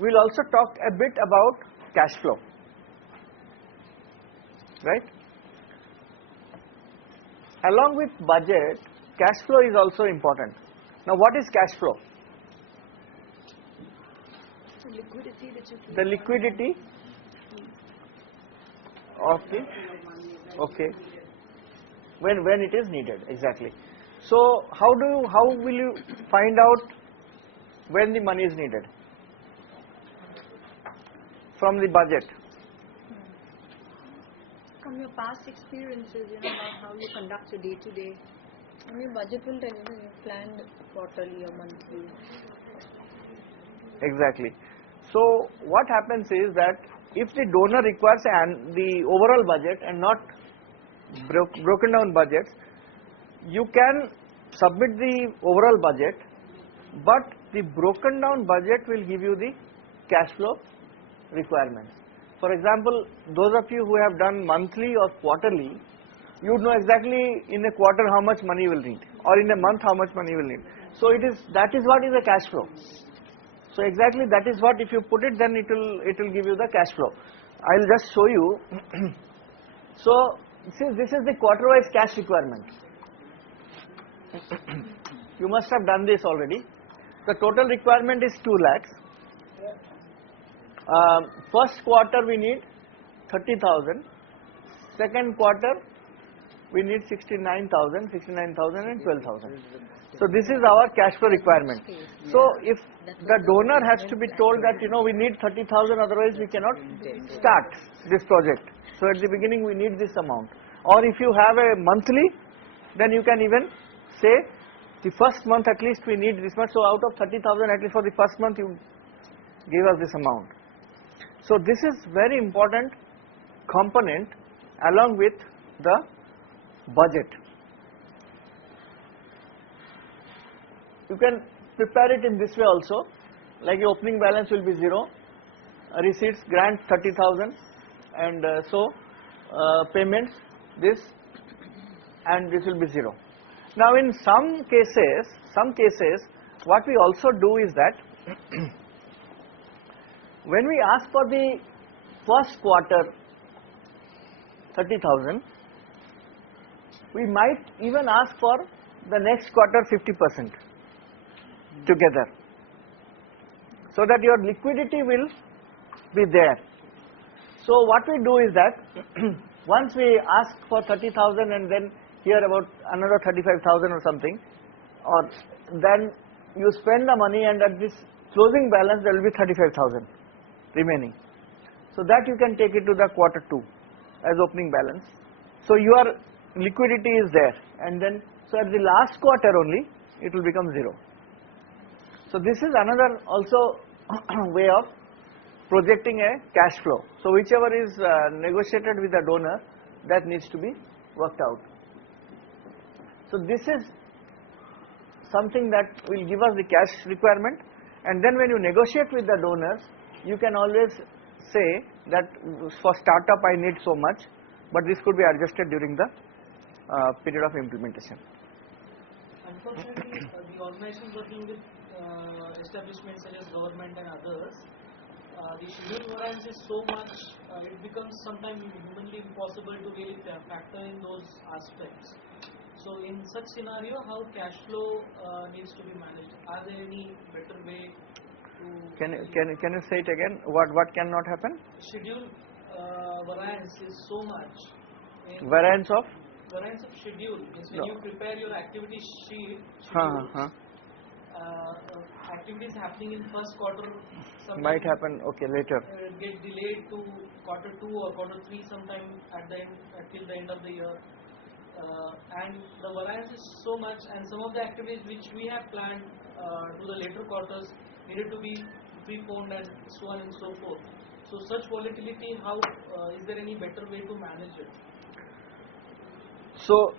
we will also talk a bit about cash flow, right. Along with budget, cash flow is also important. Now what is cash flow? Liquidity that you keep. The liquidity of the, okay, when it is needed, exactly. So how will you find out when the money is needed? From the budget. From your past experiences, about how you conduct your day-to-day. And your budget will tell you, you planned quarterly or monthly. Exactly. So what happens is that if the donor requires the overall budget and not broken down budgets, you can submit the overall budget, but the broken down budget will give you the cash flow requirements. For example, those of you who have done monthly or quarterly, you would know exactly in a quarter how much money you will need, or in a month how much money you will need. So that is what is a cash flow. So exactly that is what, if you put it, then it will give you the cash flow. I will just show you. So since this is the quarter wise cash requirement, you must have done this already. The total requirement is 2 lakhs. First quarter we need 30,000. Second quarter we need 69,000 and 12,000. So this is our cash flow requirement. So if the donor has to be told that we need 30,000, otherwise we cannot start this project. So at the beginning we need this amount. Or if you have a monthly, then you can even say the first month at least we need this much. So out of 30,000, at least for the first month you give us this amount. So this is very important component along with the budget. You can prepare it in this way also, like your opening balance will be 0, receipts grant 30,000, and payments this, and this will be 0. Now in some cases what we also do is that when we ask for the first quarter 30,000, we might even ask for the next quarter 50% together, so that your liquidity will be there. So what we do is that once we ask for 30,000 and then hear about another 35,000 or something, or then you spend the money and at this closing balance there will be 35,000 remaining. So that you can take it to the quarter 2 as opening balance. So your liquidity is there, and then so at the last quarter only it will become 0. So this is another also way of projecting a cash flow. So whichever is negotiated with the donor, that needs to be worked out. So this is something that will give us the cash requirement, and then when you negotiate with the donors, you can always say that for startup I need so much, but this could be adjusted during the period of implementation. Unfortunately, the organizations working with establishments such as government and others, the schedule variance is so much, it becomes sometimes humanly impossible to really factor in those aspects. So in such scenario, how cash flow needs to be managed? Are there any better way to... Can you say it again? What cannot happen? Schedule variance is so much. Variance of? Variance of schedule. Means when you prepare your activity sheet, activities happening in first quarter might happen later. Get delayed to quarter 2 or quarter 3 sometime at the end, till the end of the year. And the variance is so much, and some of the activities which we have planned to the later quarters needed to be preponed and so on and so forth. So such volatility, how is there any better way to manage it? So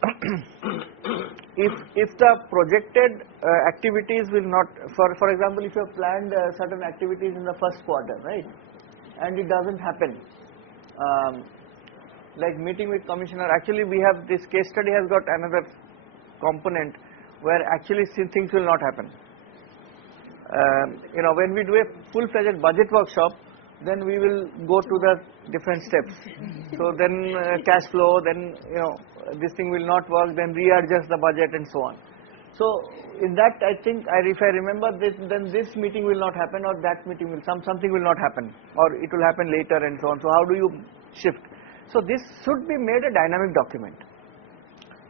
if the projected activities will not, for example, if you have planned certain activities in the first quarter, right, and it doesn't happen, like meeting with commissioner, actually we have, this case study has got another component where actually things will not happen. when we do a full-fledged budget workshop, then we will go to the different steps. So then cash flow, then this thing will not work, then readjust the budget and so on. So in that, I think, if I remember this, then this meeting will not happen, or that meeting will, something will not happen, or it will happen later and so on. So how do you shift? So this should be made a dynamic document,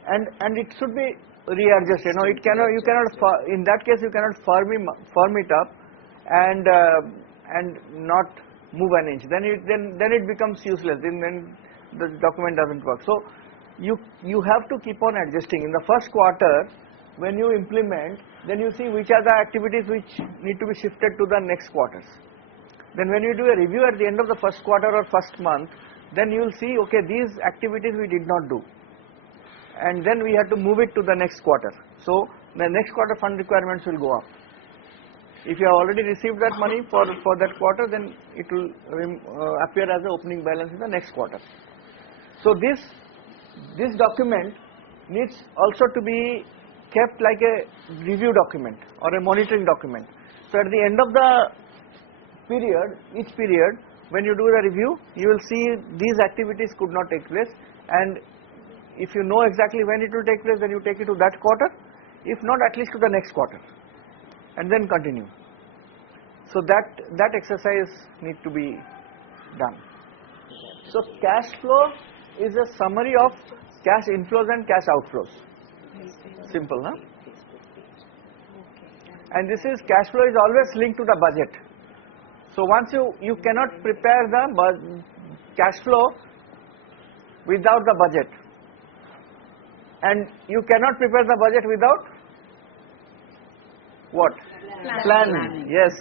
and it should be readjusted. It cannot, you cannot, in that case you cannot firm it up and not move an inch. Then it becomes useless. Then the document doesn't work. So you have to keep on adjusting. In the first quarter, when you implement, then you see which are the activities which need to be shifted to the next quarters. Then when you do a review at the end of the first quarter or first month, then you will see, okay, these activities we did not do, and then we have to move it to the next quarter. So the next quarter fund requirements will go up. If you have already received that money for that quarter, then it will appear as the opening balance in the next quarter. So this document needs also to be kept like a review document or a monitoring document. So at the end of the period, each period, when you do the review, you will see these activities could not take place, and if you know exactly when it will take place, then you take it to that quarter, if not at least to the next quarter, and then continue. So that exercise needs to be done. So cash flow is a summary of cash inflows and cash outflows. Simple, huh? And this is, cash flow is always linked to the budget. So once you cannot prepare the cash flow without the budget, and you cannot prepare the budget without what? Plan. Yes,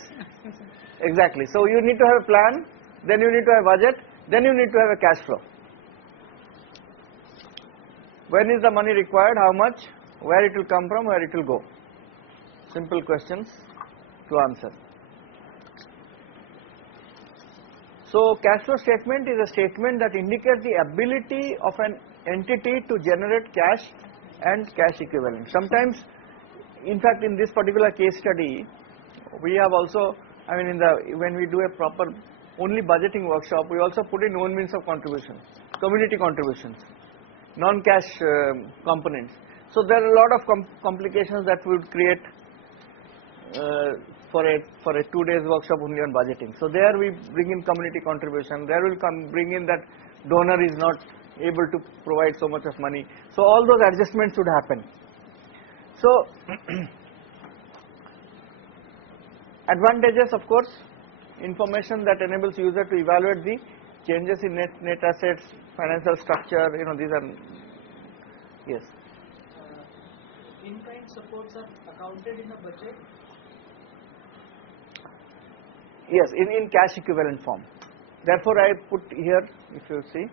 exactly. So you need to have a plan, then you need to have a budget, then you need to have a cash flow. When is the money required, how much, where it will come from, where it will go. Simple questions to answer. So cash flow statement is a statement that indicates the ability of an entity to generate cash and cash equivalent. Sometimes, in fact, in this particular case study, we have also, when we do a proper only budgeting workshop, we also put in own means of contribution, community contributions, non-cash components. So there are a lot of complications that would create for a 2 days workshop only on budgeting. So there we bring in community contribution. There will bring in that donor is not able to provide so much of money. So all those adjustments should happen. So advantages, of course, information that enables user to evaluate the changes in net assets, financial structure. These are, yes. In-kind supports are accounted in the budget. Yes, in cash equivalent form. Therefore, I put here, if you see,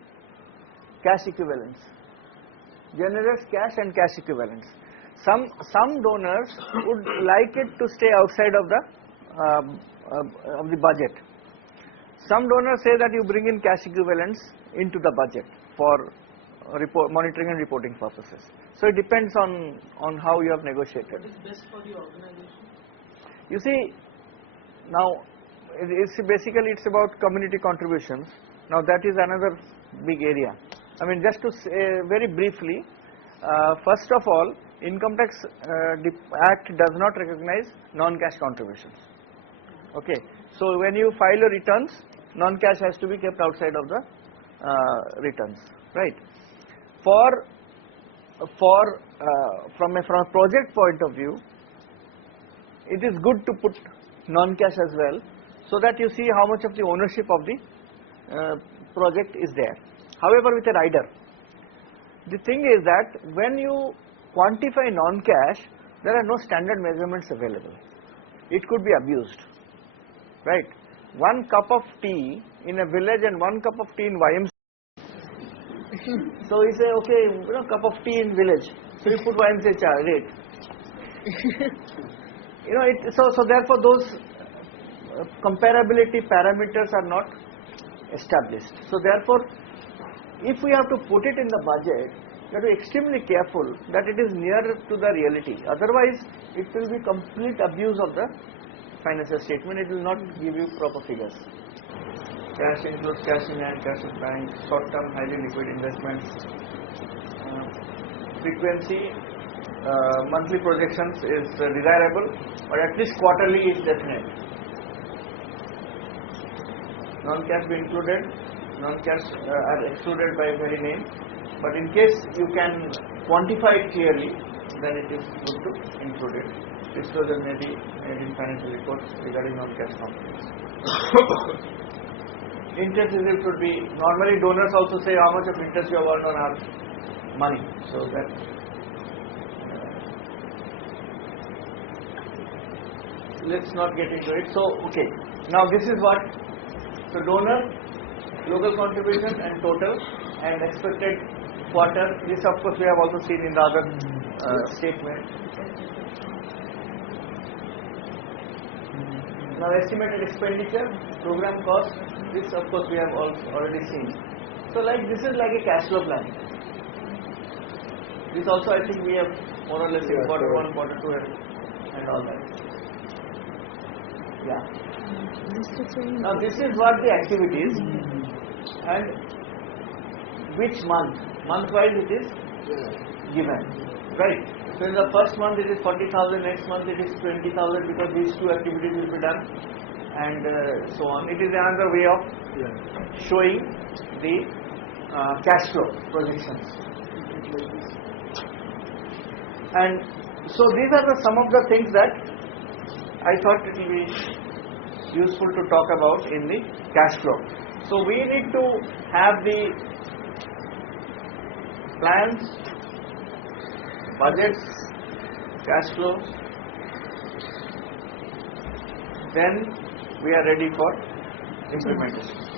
cash equivalents. Generates cash and cash equivalents. Some donors would like it to stay outside of the budget. Some donors say that you bring in cash equivalents into the budget for monitoring and reporting purposes. So it depends on how you have negotiated. What is best for the organization? You see, now it's about community contributions. Now that is another big area. Just to say very briefly, first of all, Income Tax Act does not recognize non-cash contributions. Okay, so when you file your returns, non-cash has to be kept outside of the returns, right? From a project point of view, it is good to put non-cash as well, so that you see how much of the ownership of the project is there. However, with a rider, the thing is that when you quantify non-cash, there are no standard measurements available. It could be abused, right? 1 cup of tea in a village and 1 cup of tea in YMCA. So we say, okay, cup of tea in village. So you put YMCA rate. So therefore those comparability parameters are not established. So therefore, if we have to put it in the budget, we have to be extremely careful that it is nearer to the reality. Otherwise, it will be complete abuse of the financial statement, it will not give you proper figures. Cash includes cash in hand, cash in bank, short-term, highly liquid investments. Frequency, monthly projections is desirable, but at least quarterly is definite. Non-cash be included, non-cash are excluded by very name, but in case you can quantify it clearly, then it is good to include it. Disclosure may be made in financial reports regarding non-cash components. Interest receipt should be, normally donors also say how much of interest you have earned on our money, so that let's not get into it. So okay, now this is what, so donor, local contribution and total and expected quarter. This of course we have also seen in the other statement. Now estimated expenditure, program cost, this of course we have already seen. So like this is like a cash flow plan. This also I think we have more or less in quarter 1, quarter 2 and all that. Yeah. Now this is what the activity is and which month wise it is given, right? So in the first month it is 40,000, next month it is 20,000 because these two activities will be done and so on. It is another way of showing the cash flow projections. And so these are some of the things that I thought it will be useful to talk about in the cash flow. So we need to have the plans, budgets, cash flows, then we are ready for implementation.